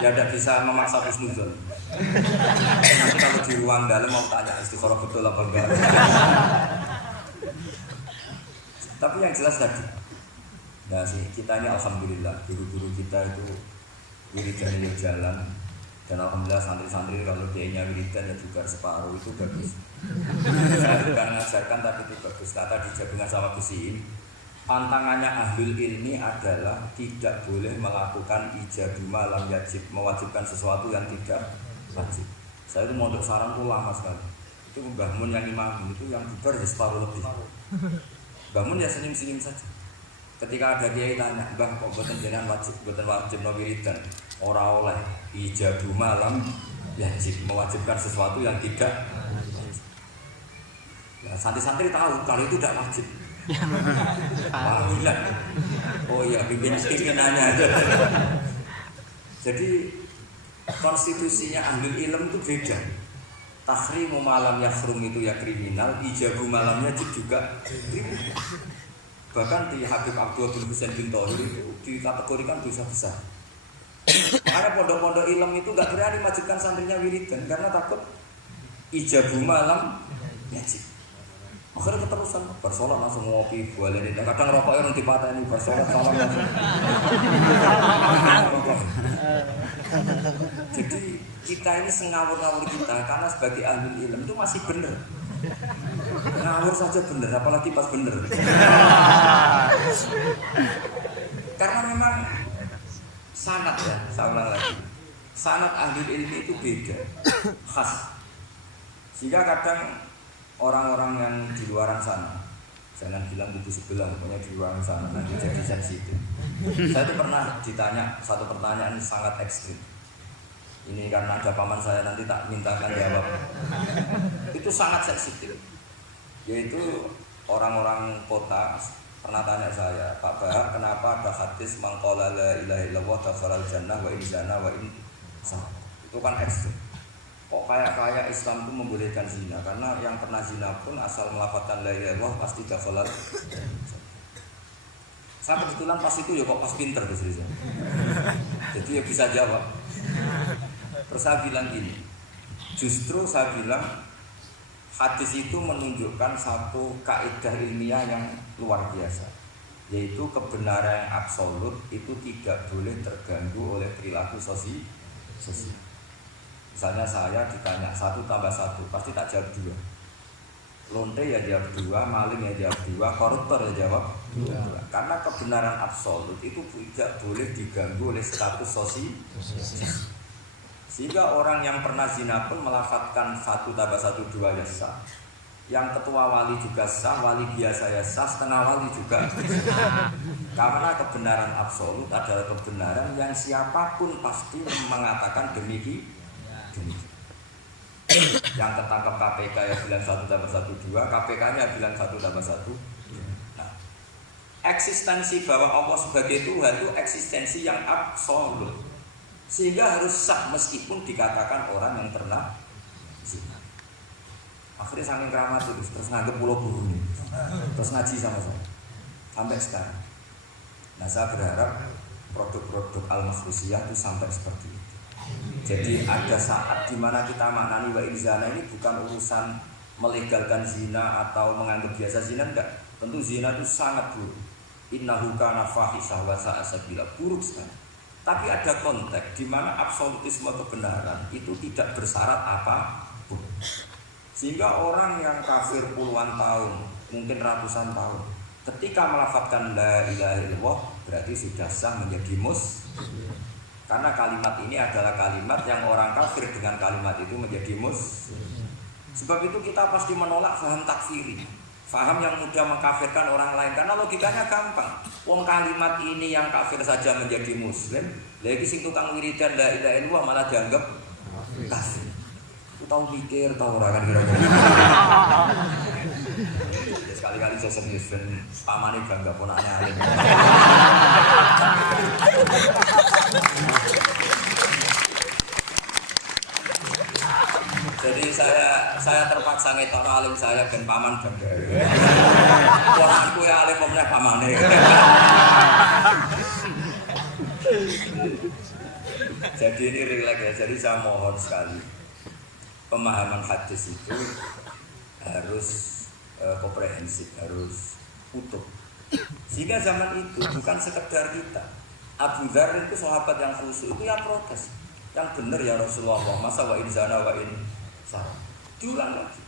Ya tidak bisa memaksa husnuzon. Nanti kalau di ruang dalam mau tanya Istiqoroh betul apa enggak. Tapi yang jelas tadi. Nah sih kita ini alhamdulillah guru-guru kita itu wiridannya jalan. Dan alhamdulillah santri-santri kalau dia wiridan ya juga separuh itu bagus. Saya bukan mengajarkan tapi itu bagus. Kata dijabungan sama Gus Iin, pantangannya ahlul ilmi adalah tidak boleh melakukan ijabah malam yajib, mewajibkan sesuatu yang tidak wajib. Saya itu mondok sarang itu lama sekali. Itu Mbah Mun yang imam itu yang bubar ya separuh lebih. Mbah Mun ya senyum-senyum saja. Ketika ada kiai tanya, Mbah kok boten jenengan boten wajib no wiridan? Ora oleh ijabah malam yajib, mewajibkan sesuatu yang tidak wajib. Ya, santri-santri tahu kalau itu tidak wajib. Alhamdulillah. Oh iya, pimpinannya aja. Jadi konstitusinya ahli ilm itu beda. Tahrimu malam yahrum itu ya kriminal, ijabu malamnya juga kriminal. Bahkan di Habib Abdul bin Husain bin Thohir itu dikategorikan dosa besar. Karena pondok-pondok ilm itu gak berani wajibkan santrinya wiridan karena takut ijabu malam wajib. Akhirnya keterusan bersolat langsung ngopi boleh ini. Kadang rokoknya nanti patah ini bersolat salam langsung. Jadi kita ini sengawur-ngawur kita karena sebagai ahli ilmu itu masih benar. Ngawur saja benar, apalagi pas benar. Karena memang sanad ya, saya ulang lagi. Sanad ahli ilmu itu beda, khas. Sehingga kadang orang-orang yang di luar sana, jangan bilang kubu sebelah, pokoknya di luar sana nanti jadi sensitif. Saya itu pernah ditanya satu pertanyaan sangat ekstrim. Ini karena ada paman saya nanti tak mintakan jawab. Itu sangat sensitif. Yaitu orang-orang kota pernah tanya saya, Pak Bahak, kenapa ada hadis mangqala la ilaha illallah dakhalal jannah wa in zana wa in sa. Itu kan ekstrim. Kok kayak Islam itu membolehkan zina? Karena yang pernah zina pun asal melafalkan la ilaha illallah pasti dakhalal. Saya kebetulan pas itu ya kok pas pinter Gus Riza. Jadi ya bisa jawab. Terus saya bilang gini, justru saya bilang hadis itu menunjukkan satu kaidah ilmiah yang luar biasa, yaitu kebenaran yang absolut itu tidak boleh terganggu oleh perilaku sosial. Misalnya saya ditanya 1 tambah 1 pasti tak jawab 2. Lonte ya jawab 2, maling ya jawab 2, koruptor ya jawab 2. Karena kebenaran absolut itu tidak boleh diganggu oleh status sosial. Sehingga orang yang pernah zina pun melafatkan 1 tambah 1 2 ya sah. Yang ketua wali juga sah, wali biasa ya sah, setengah wali juga. Karena kebenaran absolut adalah kebenaran yang siapapun pasti mengatakan demikian. Yang ketangkap KPK ya bilang 1 tambah 1 2, KPK-nya bilang 1 tambah 1. Nah, eksistensi bahwa Allah sebagai Tuhan itu eksistensi yang absolut, sehingga harus sah meskipun dikatakan orang yang pernah zina. Akhirnya saking keramat itu terus nganggep pulau guru nih, terus ngaji sama saya sampai sekarang. Nah saya berharap produk-produk al-makhlusiyah itu sampai seperti itu. Jadi ada saat dimana kita maknani wa zina ini bukan urusan melegalkan zina atau menganggap biasa zina, enggak. Tentu zina itu sangat buruk. Innahu kana fahisah wa sa'a sabila, buruk sekali. Tapi ada konteks di mana absolutisme kebenaran itu tidak bersyarat apapun. Sehingga orang yang kafir puluhan tahun, mungkin ratusan tahun, ketika melafadzkan la ilaha illallah berarti sudah sah menjadi muslim. Karena kalimat ini adalah kalimat yang orang kafir dengan kalimat itu menjadi muslim. Sebab itu kita pasti menolak faham takfiri, faham yang mudah mengkafirkan orang lain. Karena logikanya gampang. Wong kalimat ini yang kafir saja menjadi muslim, lagi sing tukang wiridan la ilaha illallah malah dianggap kafir. Aku tahu mikir, tahu orang kan kira-kira. Sekali-kali saya serius dan pamane bangga ponaknya alim. Jadi saya terpaksa ngetono alim saya ben paman bangga. Ponakku ya alim meneh pamane. Jadi ini rileks ya. Jadi saya mohon sekali pemahaman hadis itu harus komprehensif, harus utuh. Sehingga zaman itu bukan sekedar kita. Abu Dzar itu sahabat yang khusyuk itu yang protes. Yang benar ya Rasulullah, masa wa in zana wa in salah. Diulang lagi.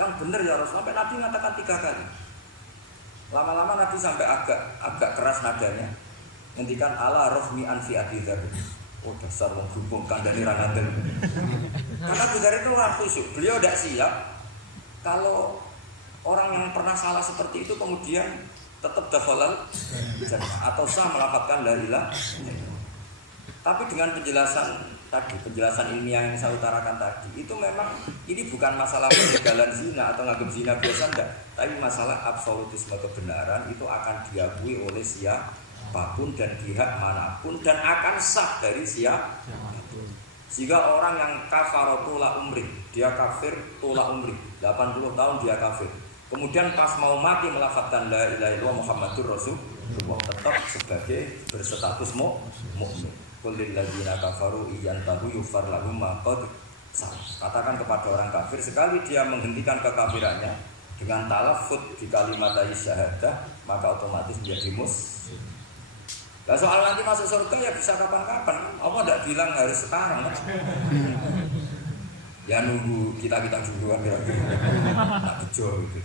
Yang benar ya Rasulullah, sampai Nabi mengatakan 3 kali. Lama-lama Nabi sampai agak keras nadanya. Ngendikan ala rohmi anfi Abi Dzar. Oh dasar wong gumpung kandhane ra ngandel. Karena Abu Dzar itu orang khusyuk. Beliau tidak siap kalau orang yang pernah salah seperti itu kemudian tetap dakhalal atau sah melafadzkan la ilaha. Tapi dengan penjelasan ilmiah yang saya utarakan tadi, itu memang ini bukan masalah pelegalan zina atau nganggap zina biasa enggak, tapi masalah absolutisme kebenaran itu akan diakui oleh siapapun dan pihak manapun dan akan sah dari siapapun. Sehingga orang yang kafar tula umri, dia kafir tula umri, 80 tahun dia kafir. Kemudian pas mau mati melafadzkan la ilaha illallah Muhammadur Rasulullah, tetap sebagai berstatus mukmin. Qul lil ladzina kafaru iyantahu yufar lahum ma qad salaf. Katakan kepada orang kafir, sekali dia menghentikan kekafirannya dengan talaffuz di kalimat syahadah, maka otomatis menjadi muslim. Nah, soal nanti masuk surga ya bisa kapan-kapan. Allah tidak bilang harus sekarang kan? Ya nunggu kita duluan kira-kira. Nah, bejo gitu.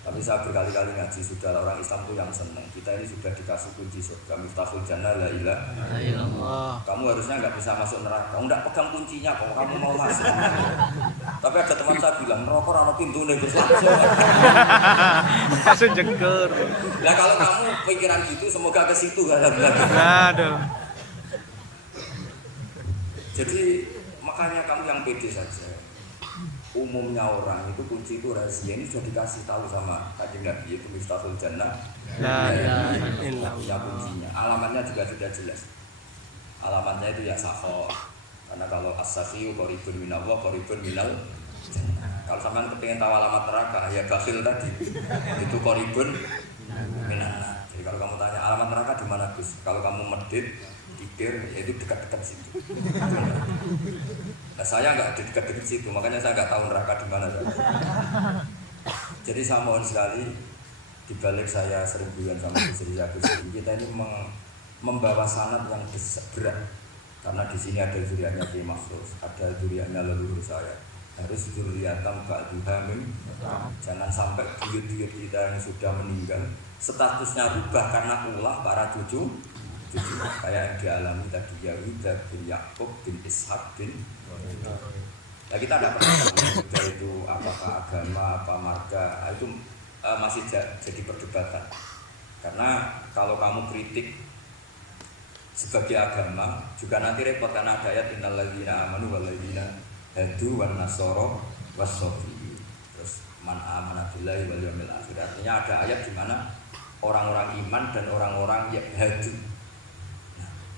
Tapi saya berkali-kali ngaji sudah orang Islam itu yang senang. Kita ini sudah dikasih kunci surga, miftahul jannah la ilaha illallah. Kamu harusnya nggak bisa masuk neraka. Kamu nggak pegang kuncinya kok. Kamu mau masuk. Tapi ada teman saya bilang neraka ada pintu nih Langsung jeger. Nah kalau kamu pikiran gitu, semoga ke situ Aduh. Jadi makanya kamu yang pede saja. umumnya orang itu kunci itu rahasia ini sudah dikasih tahu sama Kanjeng Nabi itu Miftahul Jannah. La ilaha Punya kuncinya. Alamatnya juga sudah jelas. Alamatnya itu ya sakho. Karena kalau as-sakhiyu qaribun minallah qaribun minal jannah. Kalau sampean kepengin tahu alamat neraka ya bakhil tadi. Itu qaribun minallah. Jadi kalau kamu tanya alamat neraka di mana Gus? Kalau kamu medit pikir ya itu dekat-dekat situ. Nah, saya nggak di dekat-dekat situ, makanya saya nggak tahu neraka di mana. Jadi saya mohon sekali dibalik saya sering guyon sama istri saya, kita ini membawa sanad yang berat karena di sini ada zuriatnya Kiai Mahfuz, ada zuriatnya leluhur saya. Harus zuriatam ba'duha min. Jangan sampai buyut-buyut kita yang sudah meninggal statusnya rubah karena ulah para cucu kayak yang dialami tadi Yahuda bin Yakub bin Ishak bin. Nah, kita tidak pernah tahu itu apakah agama apa marga itu masih jadi perdebatan. Karena kalau kamu kritik sebagai agama juga nanti repot karena ada ayat innal ladzina amanu wal ladzina hadu wan nasara was-sabi. Terus man amana billahi wal yaumil akhir. Artinya ada ayat di mana orang-orang iman dan orang-orang yang hadu.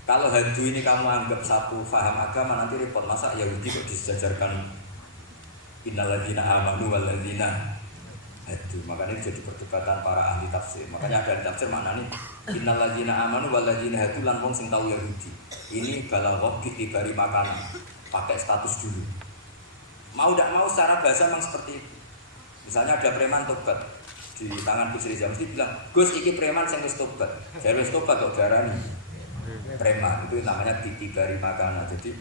Kalau hadu ini kamu anggap satu faham agama nanti repot, masa Yahudi kok disejajarkan innal ladzina amanu wal ladzina hadu. Makanya jadi perdebatan para ahli tafsir. Makanya ada ahli tafsir maknanya innal ladzina amanu wal ladzina hadu lan wong sing tau Yahudi. Ini balaghah ditibari makanan, pakai status dulu. Mau tidak mau secara bahasa memang seperti itu. Misalnya ada preman tobat di tangan Gus Rizal mesti bilang, "Gus iki preman sing wis tobat." Jare wis tobat kok darani preman, itu namanya ditibari makanan. Jadi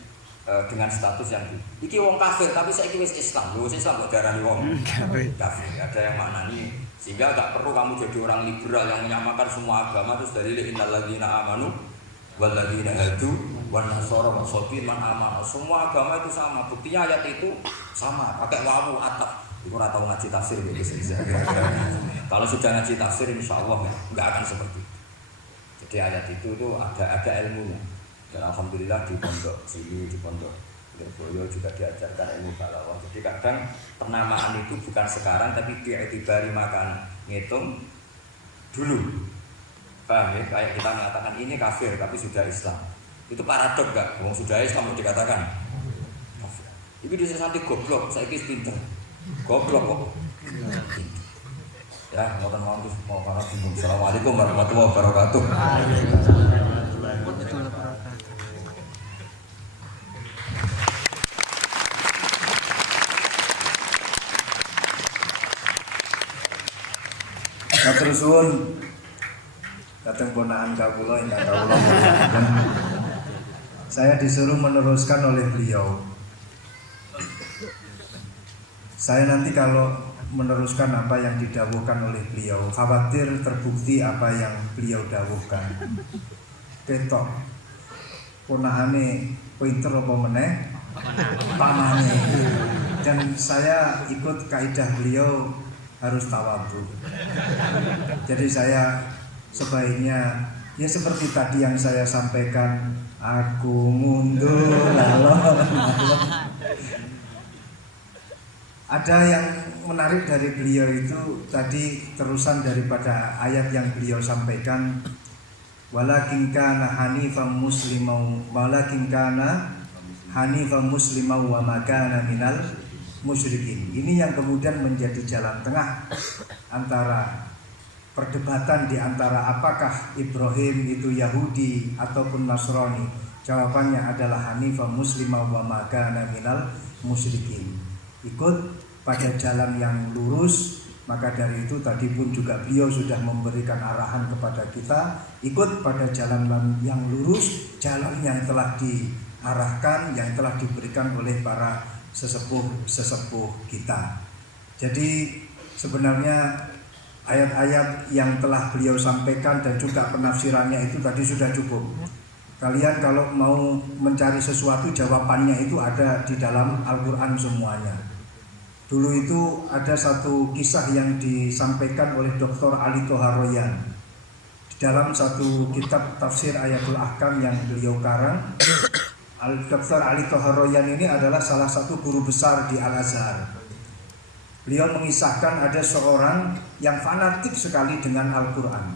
dengan status yang iki wong kafir tapi saiki wis Islam. Lho, Islam kok darani wong kafir. Ada yang maknani sehingga enggak perlu kamu jadi orang liberal yang menyamakan semua agama terus dari innal ladzina amanu wal ladzina hadu wan nasara wasabi man amana. Semua agama itu sama. Buktinya ayat itu sama, pakai wawu ataf. Iku ora tau ngaji tafsir begitu saja. Kalau sudah ngaji tafsir insyaallah enggak akan seperti itu. Jadi ayat itu tuh ada ilmunya. Dan alhamdulillah di pondok sini, di pondok Lirboyo juga diajarkan ilmu balaghah. Jadi kadang penamaan itu bukan sekarang tapi di'tibari makan, ngitung dulu. Paham ya? Kayak kita mengatakan ini kafir tapi sudah Islam. Itu paradok enggak? Wong sudah Islam dikatakan kafir. Iku dhisik santi goblok, saiki pinter. Goblok kok. Ya, ngoten mawon mau para bingung. Assalamualaikum warahmatullahi wabarakatuh. Matur suwun datang ponaan kawula ingkang kawula. Saya disuruh meneruskan oleh beliau. Saya nanti kalau meneruskan apa yang didawuhkan oleh beliau, khawatir terbukti apa yang beliau dawuhkan. Ketok ponahane pinter apa meneh pamane. Dan saya ikut kaidah beliau harus tawadhu. Jadi saya sebaiknya ya seperti tadi yang saya sampaikan, aku mundur lalu. Ada yang menarik dari beliau itu tadi terusan daripada ayat yang beliau sampaikan, walakin kana hanifan muslimau wa ma kana minal musyrikin. Ini yang kemudian menjadi jalan tengah antara perdebatan di antara apakah Ibrahim itu Yahudi ataupun Nasrani. Jawabannya adalah hanifan muslimau wa ma kana minal musyrikin. Ikut pada jalan yang lurus. Maka dari itu tadi pun juga beliau sudah memberikan arahan kepada kita, ikut pada jalan yang lurus, jalan yang telah diarahkan, yang telah diberikan oleh para sesepuh kita. Jadi sebenarnya ayat-ayat yang telah beliau sampaikan dan juga penafsirannya itu tadi sudah cukup. Kalian kalau mau mencari sesuatu, jawabannya itu ada di dalam Al-Quran semuanya. Dulu itu ada satu kisah yang disampaikan oleh Dr. Ali Toharoyan di dalam satu kitab tafsir Ayatul Ahkam yang beliau karang. Dr. Ali Toharoyan ini adalah salah satu guru besar di Al-Azhar. Beliau mengisahkan ada seorang yang fanatik sekali dengan Al-Quran.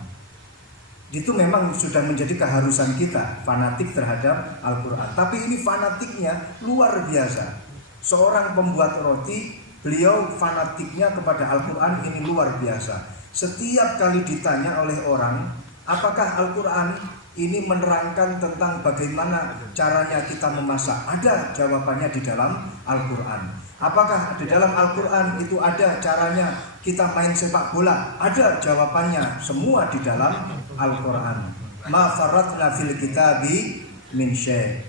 Itu memang sudah menjadi keharusan kita, fanatik terhadap Al-Quran. Tapi ini fanatiknya luar biasa. Seorang pembuat roti, beliau fanatiknya kepada Al-Quran ini luar biasa. Setiap kali ditanya oleh orang, apakah Al-Quran ini menerangkan tentang bagaimana caranya kita memasak, ada jawabannya di dalam Al-Quran. Apakah di dalam Al-Quran itu ada caranya kita main sepak bola, ada jawabannya, semua di dalam Al-Quran. Ma faratna fil kitabi min syai'.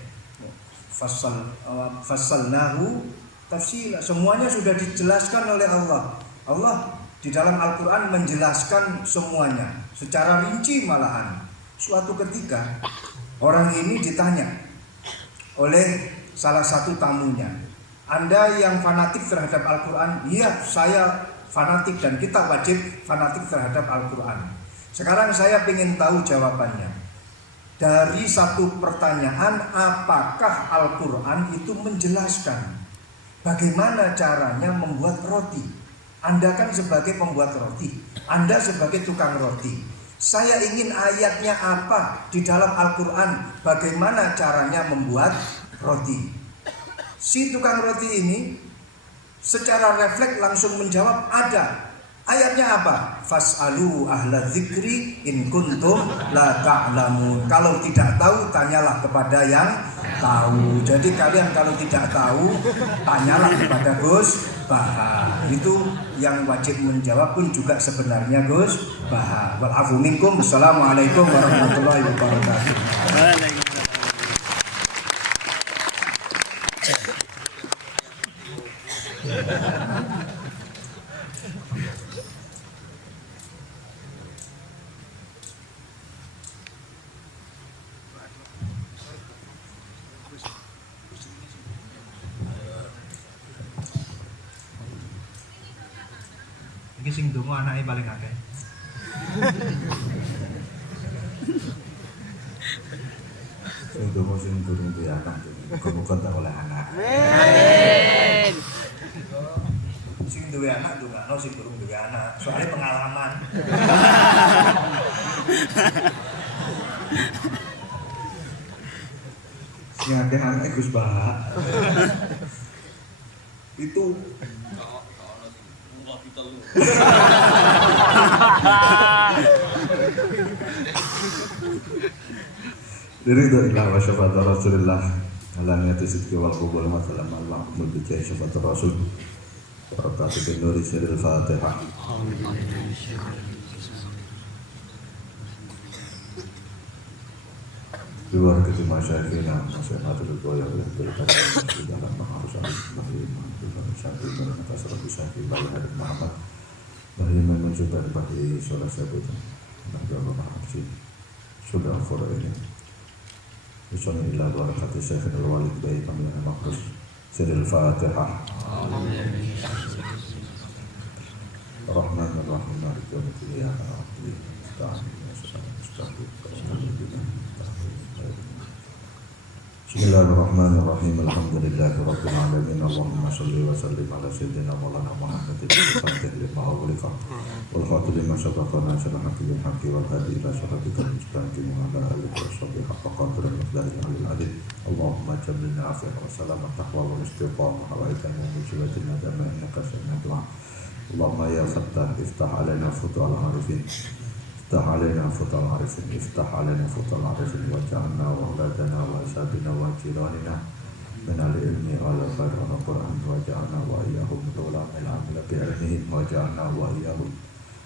Fassalnahu tafsila. Semuanya sudah dijelaskan oleh Allah. Allah di dalam Al-Quran menjelaskan semuanya secara rinci malahan. Suatu ketika orang ini ditanya oleh salah satu tamunya, Anda yang fanatik terhadap Al-Quran? Iya, saya fanatik dan kita wajib fanatik terhadap Al-Quran. Sekarang saya ingin tahu jawabannya. Dari satu pertanyaan, apakah Al-Quran itu menjelaskan bagaimana caranya membuat roti? Anda kan sebagai pembuat roti, Anda sebagai tukang roti. Saya ingin ayatnya apa di dalam Al-Quran, bagaimana caranya membuat roti. Si tukang roti ini secara refleks langsung menjawab, ada. Ayatnya apa? Fas'alu ahla dzikri in kuntum la ta'lamun. Kalau tidak tahu, tanyalah kepada yang tahu. Jadi kalian kalau tidak tahu, tanyalah kepada Gus Baha. Itu yang wajib menjawab pun juga sebenarnya Gus Baha. Wal afu minkum. Assalamualaikum warahmatullahi wabarakatuh. Iki sing donga anake paling akeh. Sing donga sing durung duwe anak, muga-muga tak oleh anak. Amin. Sing duwe anak ndongakno sing durung duwe anak, soalnya pengalaman. Sing akeh anak Gus Baha. Itu dari ilah wa syafaat Rasulullah ala niyati sidqi wal qabul wa salam Allahumma bi jahi syafaat Rasul barakatuh bin nuri sirril Fatihah. Luar ke masyarakat masyarakat goyah oleh berkat dalam maharusan syafii dan atas rabu syafii bagi hadap Muhammad bagi menunjukkan bagi sholat syabut dan doa maafsi sudah for ini bismillah barakatuh syekh al-walid bayi pamilana makrus siril Fatihah. Rahman Rahim Malik Yawmiddin ya Rabbi Bismillahirrahmanirrahim. Alhamdulillahi rabbil alamin. Allahumma shalli wa sallim ala sayyidina Maulana Muhammadin al-fatih lima ughliqa wal khatim lima sabaqa nasrul haqqi bil haqqi wal hadi ila siratikal mustaqim wa ala alihi wa sahbihi haqqa qadri miqdarihi al-adid. Allahumma jannibna afiyatan wa salamat taqwa wal istiqamah wa itamah mujibatina dama innaka sami'ud du'a. Allahumma ya fattah iftah alaina futuhal arifin. افتح علينا فتح العارفين افتح علينا فتح العارفين واجعلنا واولادنا واساتذتنا وجيراننا من العلم على خير القران واجعلنا واياهم من العلماء العامل بعلمهم واجعلنا واياهم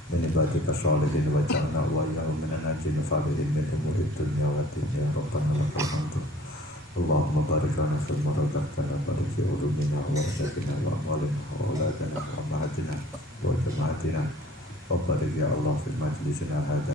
من عبادك الصالحين واجعلنا واياهم من الناجين الفالحين من امور الدنيا والدين يا ربنا لك الحمد. اللهم بارك لنا في مرضاتنا وبارك في علومنا ورزقنا واموالنا واولادنا وامهاتنا وجماعتنا وبارك يا الله في مجلسنا هذا